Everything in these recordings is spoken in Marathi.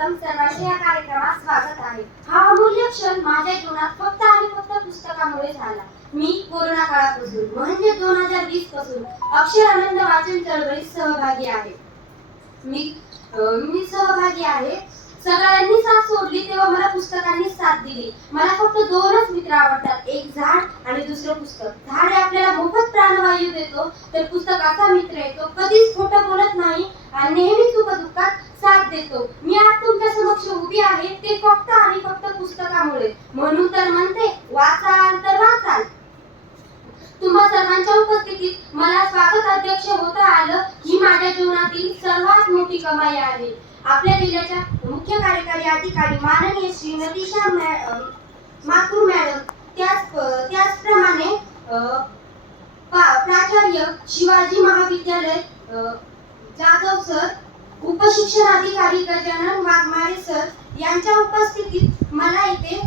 सर्वप्रथम सर्वांचे या कार्यक्रमात स्वागत आहे. हा अमूल्य क्षण माझ्या जीवनात फक्त आणि फक्त पुस्तकामुळे झाला. मी कोरोना काळापासून म्हणजे दोन हजार वीसपासून अक्षर आनंद वाचन चळवळीत सहभागी आहे. मी मी सहभागी आहे. सगळ्यांनी साथ सोडली तेव्हा मला पुस्तकांनी साथ दिली. मला फक्त दोनच मित्र आवडतात एक झाड आणि दुसरं पुस्तक. झाड आपल्याला मोफत प्राणवायू देतो तर पुस्तक असा मित्र आहे तो कधीच खोटं बोलत नाही आणि नेहमी सुखदुःखात साथ देतो. मी आज तुमच्या समक्ष उभी आहे ते फक्त आणि फक्त पुस्तकामुळे. म्हणून तर म्हणते वाचाल तर वाचाल तुम्हा सर्वांच्या उपस्थितीत मला स्वागत अध्यक्ष होता आलं ही माझ्या जीवनातील सर्वात मोठी कमाई आहे. आपल्या जिल्ह्याच्या मुख्य कार्यकारी अधिकारी माननीय श्री नतीशा मॅ- मॅडम त्याच त्याचप्रमाणे प्राचार्य शिवाजी महाविद्यालय जाधव सर उपशिक्षण अधिकारी गजानन वाघमारे सर यांच्या उपस्थितीत मला इथे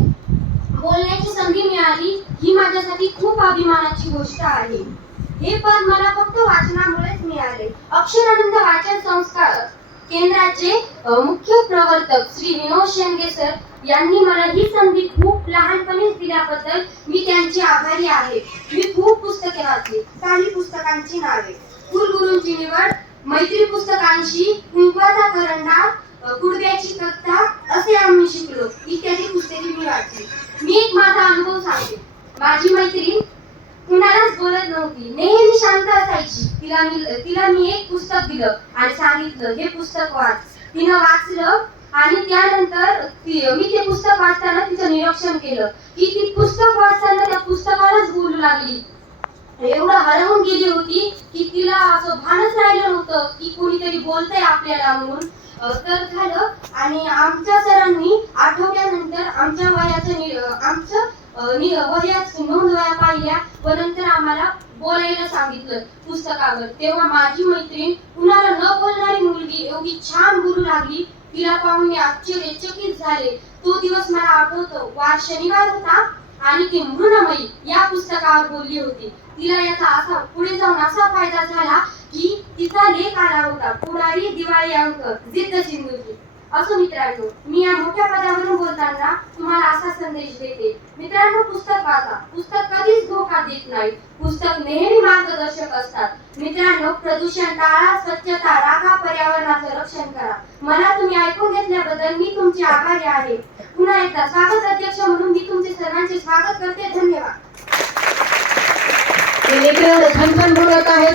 बोलण्याची संधी मिळाली. ही माझ्यासाठी खूप अभिमानाची गोष्ट आहे. हे पद मला फक्त वाचनामुळेच मिळाले. अक्षरानंद वाचन संस्कार केंद्राचे मुख्य प्रवर्तक श्री विनोद शेंडगे सर यांनी मला ही संधी खूप लहानपणीच दिल्याबद्दल मी त्यांची आभारी आहे. मी खूप पुस्तके वाचली. काही पुस्तकांची नावे. कुलगुरूंची निवड मैत्री पुस्तकांशी कुंकवाचा करंडा अ, कुडव्याची कथा असे आम्ही शिकलो. इत्यादी पुस्तके मी वाचली. मी एक माझा अनुभव सांगते. माझी मैत्रीण कुणालाच बोलत नव्हती. नेहमी शांत असायची. तिला मी तिला मी एक पुस्तक दिलं आणि सांगितलं हे पुस्तक वाच. तिनं वाचलं आणि त्यानंतर मी ते पुस्तक वाचताना तिचं निरीक्षण केलं. की ती पुस्तक वाचताना त्या पुस्तकालाच बोलू लागली. एवढं हरवून गेली होती की राहिलं की कुणीतरी बोलतंय आपल्याला म्हणून. तर झालं. आणि आमच्या सरांनी आठवड्यानंतर आमच्या वयाचं आमचं वयाच नोंद वया पाहिल्या. व नंतर आम्हाला बोलायला सांगितलं पुस्तकावर. तेव्हा माझी मैत्रीण कुणाला न बोलणारी मुलगी एवढी छान बोलू लागली. तिला पाहून मी आश्चर्यचकित झाले. तो दिवस मला आठवतो. वार शनिवार होता आणि ती मृणमयी या पुस्तकावर बोलली होती. तिला याचा असा पुढे जाऊन असा फायदा झाला की तिचा लेख आला होता पुढारी दिवाळी अंक जिद्द सिंधूची असो मित्रांनो मी या मोठ्या पदावरून बोलताना तुम्हाला असा संदेश देते. मित्रांनो पुस्तक वाचा. पुस्तक कधीच धोका देत नाही. पुस्तक नेहमी मार्गदर्शक असतात. मित्रांनो प्रदूषण टाळा स्वच्छता राखा पर्यावरणाचं रक्षण करा. मला तुम्ही ऐकून घेतल्याबद्दल मी तुमची आभारी आहे. पुन्हा एकदा स्वागत अध्यक्ष म्हणून मी तुमचे सर्वांचे स्वागत करते. धन्यवाद. बोलत आहेत.